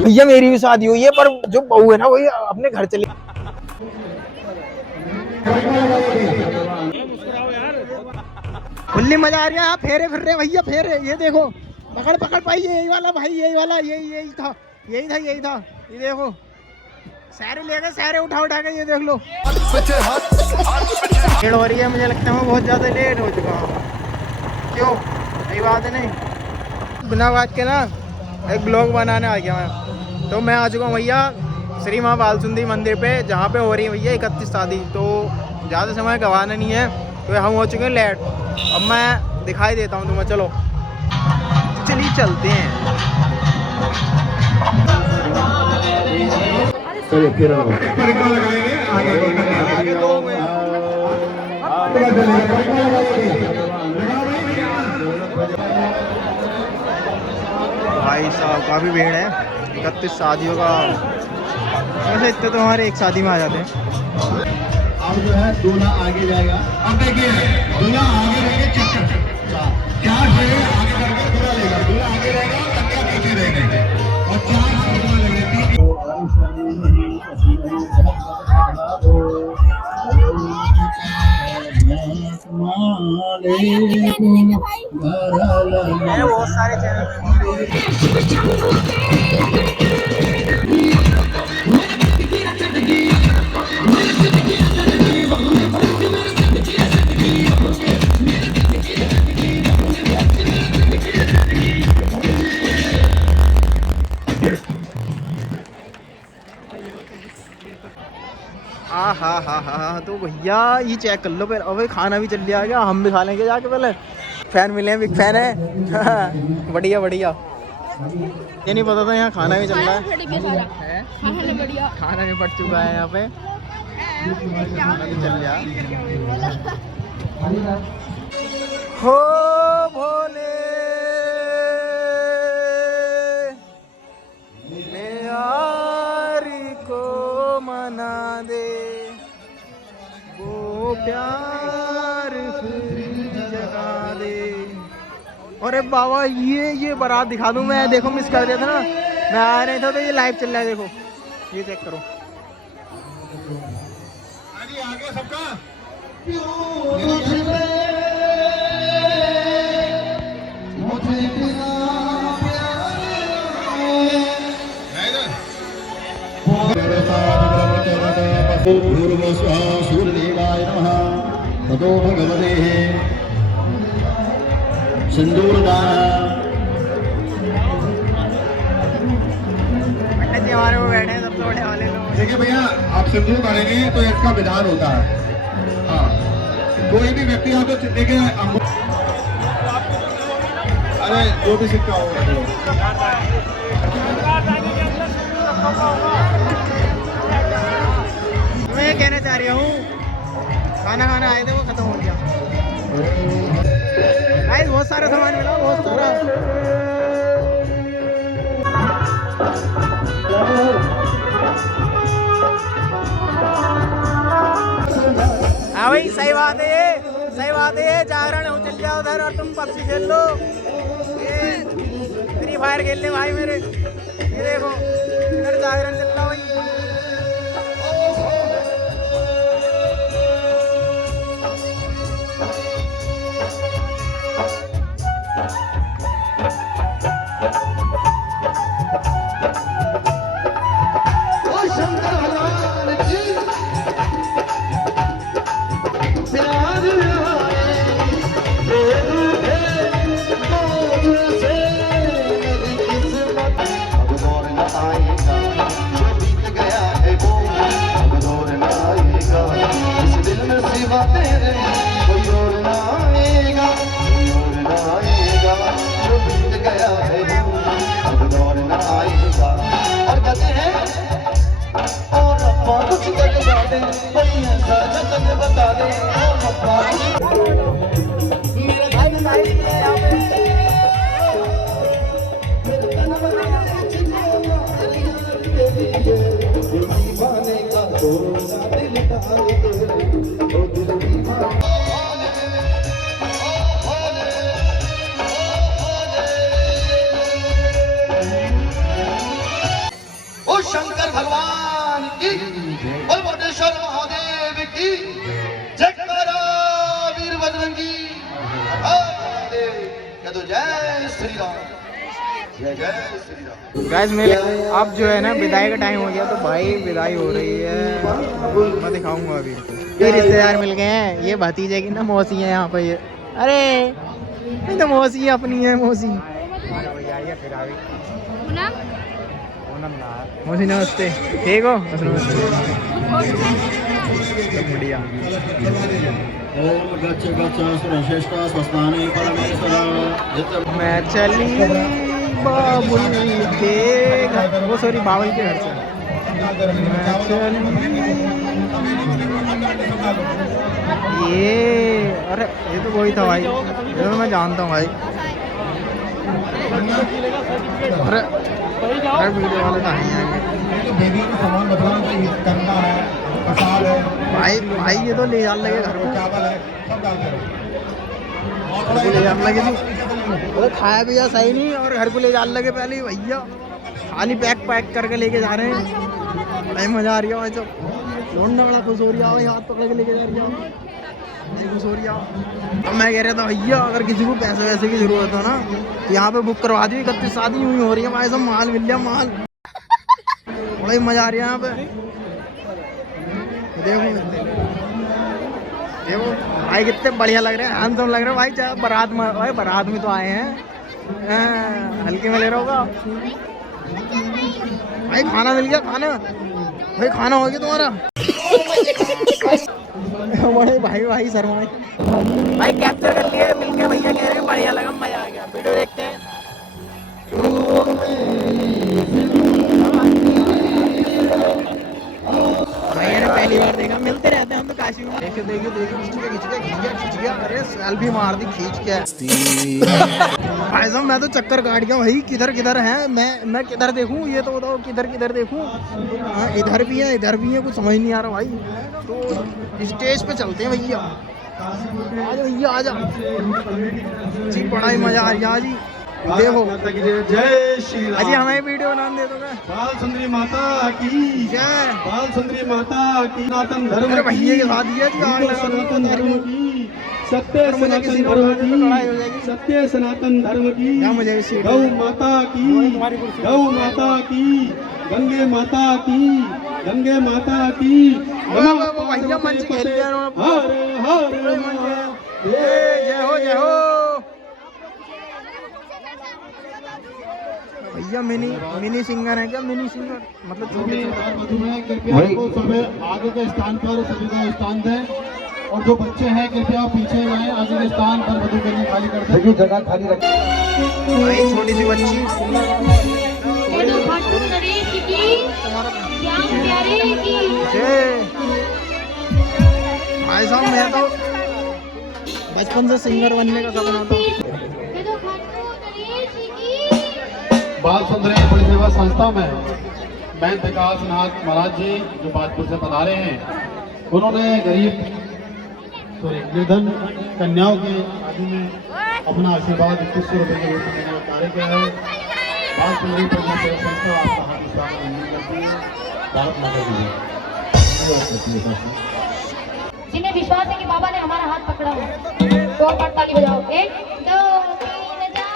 भैया मेरी भी शादी हुई है, पर जो बहू है ना वही अपने घर चली। फुल्ली मजा आ रहा है। फेरे फिर रहे भैया, फेरे। ये देखो, पकड़ पकड़ पाई, यही वाला भाई, यही वाला, यही था, यही था। ये देखो सारे ले गए, सारे उठा उठा के। ये देख लो लेट हो रही है, मुझे लगता है मैं बहुत ज्यादा लेट हो चुका हूँ। क्यों? सही बात है। नहीं, बिना बात के ना एक ब्लॉग बनाने आ गया मैं। तो मैं आ चुका हूँ भैया श्री माँ बालसुंदरी मंदिर पे, जहाँ पे हो रही है भैया 31 शादी। तो ज़्यादा समय गंवाना नहीं है, तो हम हो चुके हैं लेट। अब मैं दिखाई देता हूँ तुम्हें, चलो चलिए चलते हैं। भाई साहब काफ़ी भीड़ है, 31 शादियों का। वैसे इतने तो हमारे एक शादी में आ जाते हैं। अब जो है दूल्हा आगे जाएगा। अब देखिए दूल्हा आगे रहेंगे, चक्कर क्या आगे करके दूल्हा लेगा, दूल्हा आगे रहेगा, कन्या पीछे रहेंगे और 4 दूल्हा लगेगी। बहुत सारे हाँ। तो भैया ये चेक कर लो पहले। अबे खाना भी चल लिया क्या, हम भी खा लेंगे जाके। पहले फैन मिले हैं, बिग फैन है। बढ़िया बढ़िया। ये नहीं पता था यहाँ खाना भी चल रहा है। खाना भी पड़ चुका है यहाँ पे, खाना भी चल रहा हो। भोले यारी को मना दे, वो प्यार फिर जगा दे। अरे बाबा ये बारात दिखा दूं मैं। देखो मिस कर दिया था ना, मैं आ नहीं था तो ये लाइव चल रहा है। देखो ये चेक करो। आगे सबका सूर्यदेवाय नमः। ततो भगवते सिंदूरदान। पंडित जी हमारे वो बैठे हैं सबसे बड़े वाले लोग। देखिए भैया, आप सिंदूर डालेंगे तो इसका विधान होता है। हाँ, कोई भी व्यक्ति आपको देखिए, अरे जो भी सिक्का होगा मैं ये कहना चाह रहा हूँ, खाना आए थे वो खत्म हो गया। गाइस बहुत सारा सामान मिला, बहुत सारा। हाँ भाई सही बात है, सही बात है। जागरण हो चल जाओ उधर और तुम पबजी खेल लो, फ्री फायर खेल ले भाई मेरे। ये देखो इधर जागरण चल रहा भाई। कह दो जय श्री राम, जय जय श्री राम। गैस मेरे अब जो है ना विदाई का टाइम हो गया, तो भाई विदाई हो रही है, मैं दिखाऊंगा अभी। ये रिश्तेदार मिल गए हैं, ये भतीजे की ना मौसी है यहाँ पे। ये अरे ये तो मौसी अपनी है, मौसी मौसी नमस्ते, ठीक हो? नमस्ते, बढ़िया। मैं चली बाबुल के घर, वो सॉरी बाबुल के घर से। मैं चली ये, अरे ये तो वही था भाई, ये तो मैं जानता हूँ भाई। अरे अरे वीडियो वाले तो बेबी का सामान बदलाना करना है, प्रसाद है भाई। भाई ये तो ले जाने लगे घर को, चावल है, सब डालते रहो। ले जाने लगे तो खाया पिया सही नहीं, और घर को ले जाने लगे पहले ही भैया, खाली पैक पैक करके लेके जा रहे हैं। बड़ा मजा आ रही है भाई, तो ढूंढना बड़ा खुश हो रही है भाई, हाथ पकड़ के लेके जा रही है, खुश हो रही है। अब मैं कह रहा था भैया अगर किसी को पैसे वैसे की जरूरत हो ना, तो यहाँ पे बुक करवा दी, 31 शादी यूँ ही हो रही है भाई, सब माल मिल गया माल, बड़ा ही मजा आ रही है यहाँ पे। देखो देखो भाई कितने बढ़िया लग रहे हैं, हैंडसम लग रहे हैं भाई। चाहे बारात में, भाई बारात में तो आए हैं, हल्के में ले रहा होगा भाई। खाना मिल गया, खाना भाई, खाना हो गया तुम्हारा। बड़े भाई भाई शर्मा भाई कैप्चर कर लिए, मिल गया भैया, कह रहे हैं बढ़िया लगा, मजा आ गया। वीडियो देखते हैं। भैया ने पहली बार देखा, मिलते रहते हैं हम तो काशी में। देखिए देखिए देखिए, खींच गया, अरे सेल्फी मार दी खींच के। भाई साहब मैं तो चक्कर काट गया भाई, किधर किधर है, मैं किधर देखूं, ये तो बताओ किधर किधर देखूं। हाँ इधर भी है, इधर भी है, कुछ समझ नहीं आ रहा भाई। तो स्टेज पे चलते हैं भैया, आ जाओ भैया आ जाओ जी, बड़ा ही मजा आ रहा है जी। देखो जय श्री राम। अजी हमें वीडियो बनाने दे दोगे? बाल सुंदरी माता की जय, बाल सुंदरी माता की, सनातन धर्म अरे भैया के साथ दिया जी, आग लगा दो सनातन धर्म की, सत्य सनातन धर्म की, सत्य सनातन धर्म की, गौ माता की, गौ माता की, गंगे माता की, गंगे माता की, भैया मंच खेल दिया हरे हरे जय हो जय हो भैया। मिनी सिंगर है क्या? मिनी सिंगर मतलब छोटे सभी आगे के स्थान पर, सभी का स्थान दें, और जो बच्चे हैं कृपया पीछे जाएं, आगे के स्थान पर वधू के लिए खाली कर दें, जगह खाली रखें। भाई छोटी सी बच्ची भाई साहब, मैं तो बचपन से सिंगर बनने का सपना था। बाल सुंदरी बड़ी सेवा संस्था में महंत विकास नाथ महाराज जी जो बाजपुर से पधारे हैं, उन्होंने गरीब निर्धन कन्याओं के आदि में अपना आशीर्वाद 2100 रुपये के रूप में देने का कार्य किया है। बाल सुंदरी सेवा संस्था आपका हार्दिक स्वागत करती है। भारत माता की जय। जिन्हें विश्वास है कि बाबा ने हमारा हाथ पकड़ा हो, तो और ताली बजाओ। 1 2 3 4।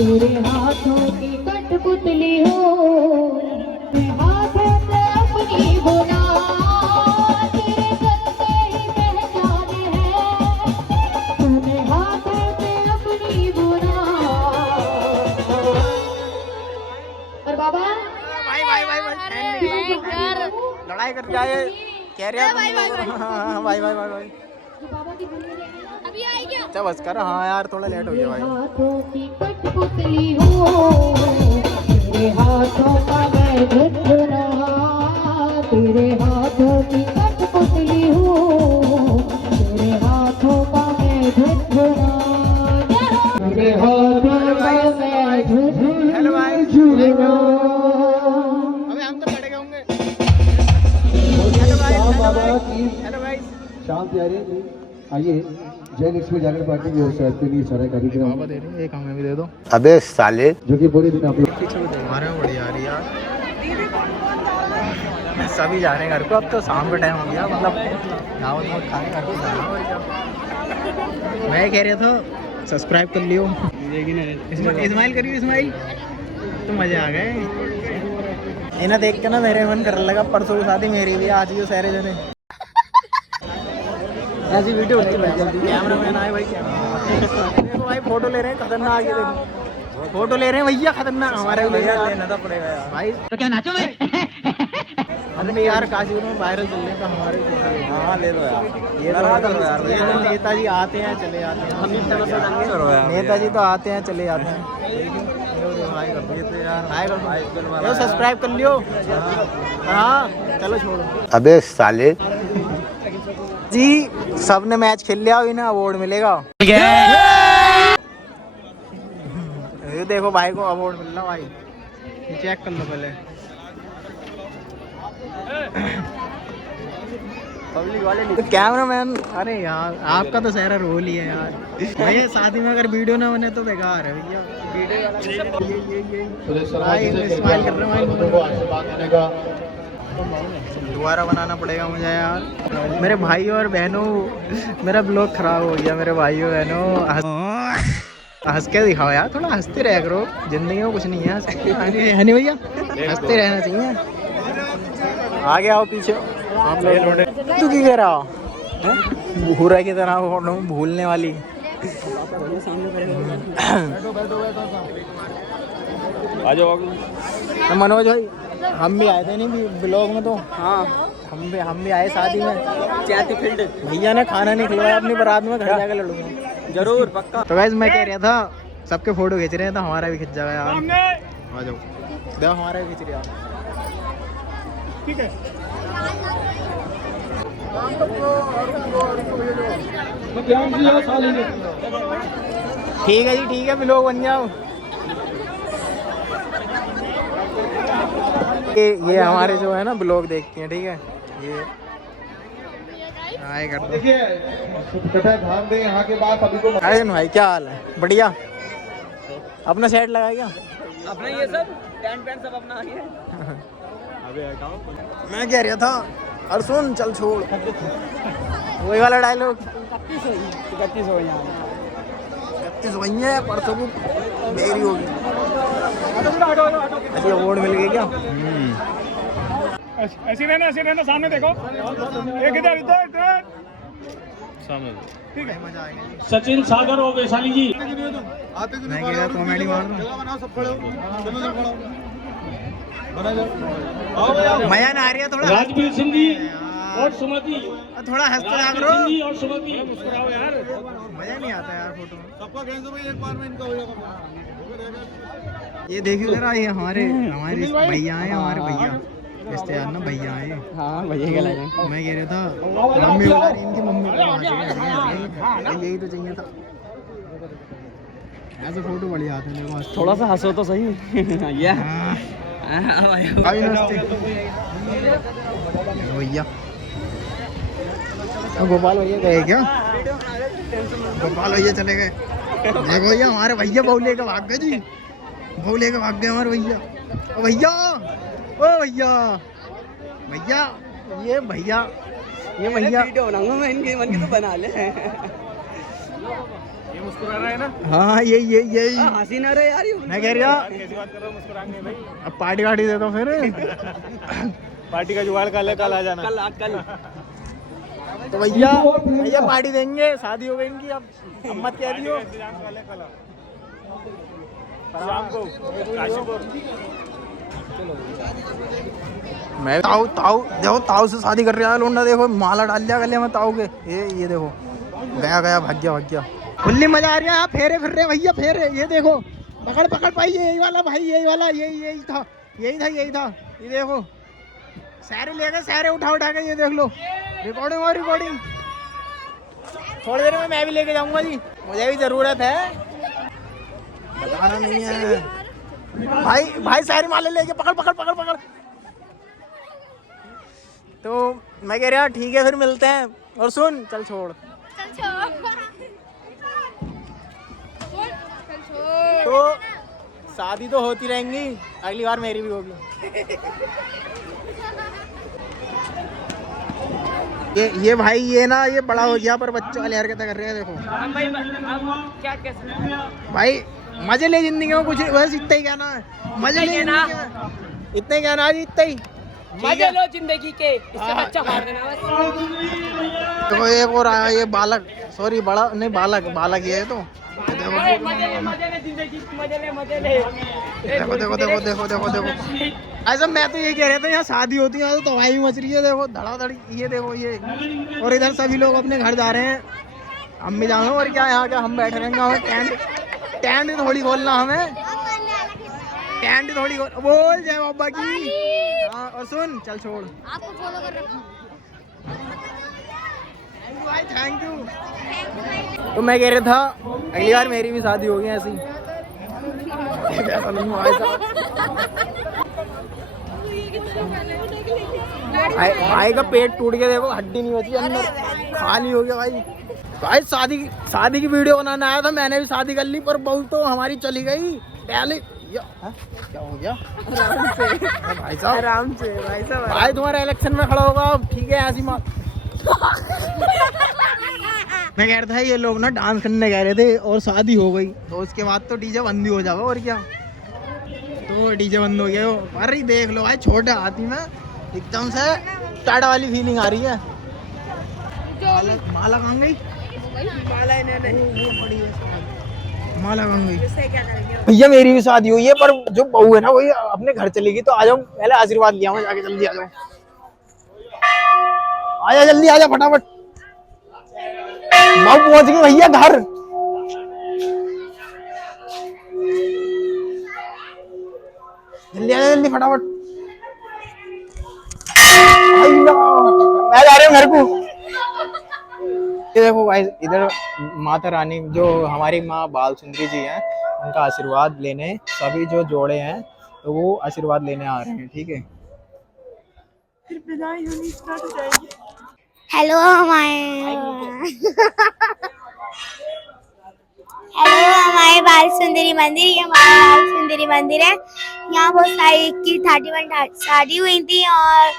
तेरे हाथों की कठपुतली हो, हाथों से अपनी बुना, तेरे चलते ही पहचान है, तूने हाथों से अपनी बुना। और बाबा भाई भाई भाई लड़ाई कर जाए कह रहे हैं भाई भाई भाई भाई बाबा की अभी आई क्या? अच्छा बस कर। हाँ यार थोड़ा लेट हो गया भाई। हाथों की कठपुतली हो, तेरे हाथों का मैं झुनझुना, तेरे हाथों की कठपुतली हो, तेरे हाथों का मैं झुनझुना, तेरे हाथों का मैं झुनझुना। हेलो भाई, अबे हम तो खड़े होंगे। हेलो भाई, हेलो भाई, हेलो भाई, शांत यारी आइए जय लक्ष्मी जागरण पार्टी की ओर से आपके लिए सारा कार्यक्रम बाबा दे रही है, एक हमें भी दे दो। अबे साले जो कि पूरे दिन आप लोग हमारे बढ़िया आ रही यार, सभी जा रहे हैं घर को। अब तो शाम का टाइम हो गया, मतलब दावत वावत खाने घर को जाना। और क्या मैं कह रहा था, सब्सक्राइब कर लियो। इस्माइल करियो, इस्माइल तो मजे आ गए। इन्हें देख के ना मेरे मन कर लगा, परसों की शादी मेरी भी, आज ही सारे जने ऐसी वीडियो होती है जल्दी। कैमरा मैन आए भाई, देखो भाई फोटो ले रहे हैं खतरनाक। ये देखो फोटो ले रहे हैं भैया खतरनाक, हमारे भी लेना तो पड़ेगा यार भाई। तो क्या नाचो मैं हमने यार काशी में वायरल चलने का हमारे। हाँ ले लो यार, ये तो नेताजी आते हैं चले जाते हैं। नेताजी तो आते हैं चले जाते हैं। सब्सक्राइब कर लियो। हाँ चलो छोड़ो। अबे साले जी सबने मैच खेल लिया, इन्हें अवार्ड मिलेगा। ये देखो भाई को अवार्ड मिल रहा भाई, चेक कर लो पहले। पब्लिक वाले तो कैमरामैन, अरे यार आपका तो सारा रोल ही है यार। भाई शादी में अगर वीडियो ना बने तो बेकार है भैया। वीडियो भाई इस्तेमाल कर रहे हैं भाई, दोबारा बनाना पड़ेगा मुझे यार। मेरे भाई और बहनों, मेरा ब्लॉग खराब हो गया। मेरे भाइयों बहनों हंस के दिखाओ यार, थोड़ा हंसते रह करो, जिंदगी में कुछ नहीं है है नहीं भैया, हंसते रहना चाहिए। आगे आओ पीछे आप लोग। तू की कह रहा हो भूरा की तरह भूलने वाली। आ जाओ। मनोज भाई हम भी आए थे नहीं ब्लॉग में, तो हाँ हम भी आए शादी में। फील्ड भैया ने खाना नहीं खिलवाया अपनी बारात में, घर जाकर लड़ूंगा जरूर पक्का। तो गाइस मैं कह रहा था सबके फोटो खींच रहे हैं, तो हमारा भी खिंच जाएगा यार। आ जाओ देखो हमारा भी खींच रहे हैं। ठीक है ठीक है जी, ठीक है ब्लॉग बन जाओ। ये हमारे जो है ना ब्लॉग देखती हैं, ठीक है ये आए कर दो। देखिए ध्यान दें यहाँ के बाद सभी को। अरे भाई क्या हाल है? बढ़िया। अपना सेट लगाया क्या? अपना ये सब टेंट पेंट सब अपना है। मैं कह रहा था और सुन चल छोड़ वही वाला डायलॉग। 31 हो यहाँ 31 वही है, परसों को देरी होगी। अच्छा अवार्ड मिल गई क्या? ऐसे रहना सामने देखो। एक इधर सामने ठीक है मजा आएगा। सचिन सागर और वैशाली जी। मैं कह रहा कॉमेडी मार दूं। मजा ना आ रही है थोड़ा। राजवीर सिंह जी और सुमति, थोड़ा हंसते जा करो। सिंह जी और सुमति मुस्कुराओ यार। मजा नहीं आता यार फोटो में। सबका कहेंगे भाई एक बार में इनका हो जाएगा। ये देखिए जरा, ये हमारे भैया हैं, हमारे भैया रिश्तेदार ना भैया हैं। हाँ भैया के लगे। मैं कह रहा था मम्मी बता रही, इनकी मम्मी यही तो चाहिए था। ऐसे फोटो बढ़िया आते हैं। थोड़ा सा हंसो तो सही। भैया गोपाल भैया गए क्या? गोपाल भैया चले गए। देखो भैया हमारे भैया बहू लेकर भाग गए जी, बहू लेकर भाग गए हमारे भैया। ओ भैया, ओ भैया, भैया ये भैया, ये भैया वीडियो बनाऊंगा मैं इनके मन की, तो बना ले। ये मुस्कुरा रहा है ना? हाँ यही हंसी ना रहे यार। मैं कह रहा कैसी बात कर रहा हूँ, मुस्कुराएंगे भाई। अब पार्टी वार्टी दे दो फिर। पार्टी का जुगाड़ कल आ जाना। कल तो भैया भैया पार्टी देंगे, शादी हो गई इनकी। अब मत कह दियो शाम को काशीपुर। मैं ताऊ देखो, ताऊ से शादी कर रहा है लोंडा। देखो माला डाल लिया गले में ताऊ के। ये देखो गया भाग गया। फुल्ली मजा आ रहा है। फेरे फिर रहे भैया, फेरे। ये देखो पकड़ पाई, यही वाला भाई, यही वाला, यही था। ये देखो सारे ले गए, सारे उठा के। ये देख लो रिकॉर्डिंग। थोड़ी देर में मैं भी लेके जाऊंगा जी, मुझे भी जरूरत है। बताना नहीं है भाई सारी माले लेके पकड़। तो मैं कह रहा ठीक है फिर मिलते हैं। और सुन चल छोड़। तो शादी तो होती रहेंगी, अगली बार मेरी भी होगी। ये भाई ये ना ये बड़ा हो गया पर बच्चों वाली हरकतें कर रहे हैं। देखो क्या कैसे भाई मजे ले जिंदगी में, कुछ बस इतना ही कहना है, मजे ले ना। इतना ही कहना है, इतना ही मजे लो जिंदगी के, इससे बच्चा मार देना बस। देखो एक और आया ये बालक, सॉरी बड़ा नहीं बालक ये है। तो अरे मजे ले जिंदगी की, मजे ले। देखो देखो देखो देखो देखो देखो ऐसा मैं तो ये कह रहा था यहाँ शादी होती है तो तबाही मच रही है। देखो धड़ाधड़ी ये देखो ये, और इधर सभी लोग अपने घर जा रहे हैं, हम भी जाएंगे। और क्या यहाँ क्या हम बैठे रहेंगे, हमें टेंट थोड़ी खोलना, हमें टेंट थोड़ी बोल जय बाबा की। हाँ और सुन चल छोड़, आपको फॉलो कर रखा भाई थैंक यू। तो मैं कह रहा था अगली बार मेरी भी शादी होगी ऐसी। भाई का पेट टूट गया, देखो हड्डी नहीं बची अंदर, खाली हो गया भाई। भाई शादी की वीडियो बनाना आया था, मैंने भी शादी कर ली पर बहू तो हमारी चली गई। क्या हो गया भाई साहब? आराम से भाई साहब। भाई तुम्हारा इलेक्शन में खड़ा होगा, ठीक है ऐसी मत। मैं कह रहा था ये लोग ना डांस करने कह रहे थे और शादी हो गई तो उसके बाद तो डीजे बंद ही हो जाएगा। और क्या, तो डीजे बंद हो गया। अरे देख लो भाई छोटे हाथी में एकदम से टाटा वाली फीलिंग आ रही है। माला कहाँ गई? माला कहाँ गई? भैया मेरी भी शादी हुई है पर जो बहू है ना वही अपने घर चलेगी। तो आ जाओ पहले आशीर्वाद लिया मैं जाके, जल्दी आ जाओ, आजा जल्दी आजा फटाफट। बहू पहुंच गई भैया घर। जल्दी आजा जल्दी फटाफट। मैं जा रही हूँ घर को। ये देखो भाई इधर माता रानी जो हमारी माँ बाल सुंदरी जी हैं उनका आशीर्वाद लेने सभी जो जोड़े हैं तो वो आशीर्वाद लेने आ रहे हैं, ठीक है। हेलो हमारे बाल सुंदरी मंदिर, ये हमारा बाल सुंदरी मंदिर है। यहाँ बहुत सारी की 31 शादी हुई थी और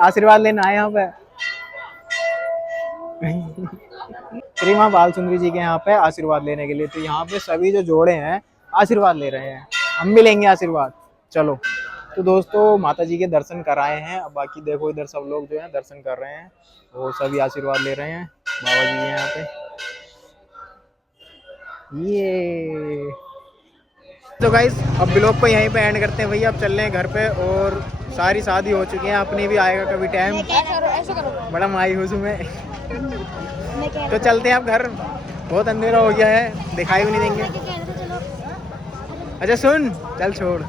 आशीर्वाद लेना आए यहाँ पे श्री माँ बाल सुंदरी जी के यहाँ पे आशीर्वाद लेने के लिए। तो यहाँ पे सभी जो जोड़े हैं आशीर्वाद ले रहे हैं, हम भी लेंगे आशीर्वाद। चलो तो दोस्तों माता जी के दर्शन कराए हैं, अब बाकी देखो इधर सब लोग जो है दर्शन कर रहे हैं, वो सभी आशीर्वाद ले रहे हैं। बाबा जी हैं यहाँ पे। ये तो गाइस अब ब्लॉग को यहीं पे एंड करते हैं भैया, अब चल रहे हैं घर पे। और सारी शादी हो चुकी है, अपनी भी आएगा कभी टाइम, बड़ा मायूस हूँ मैं। तो चलते हैं अब घर, बहुत अंधेरा हो गया है, दिखाई भी नहीं देंगे। अच्छा सुन चल छोड़।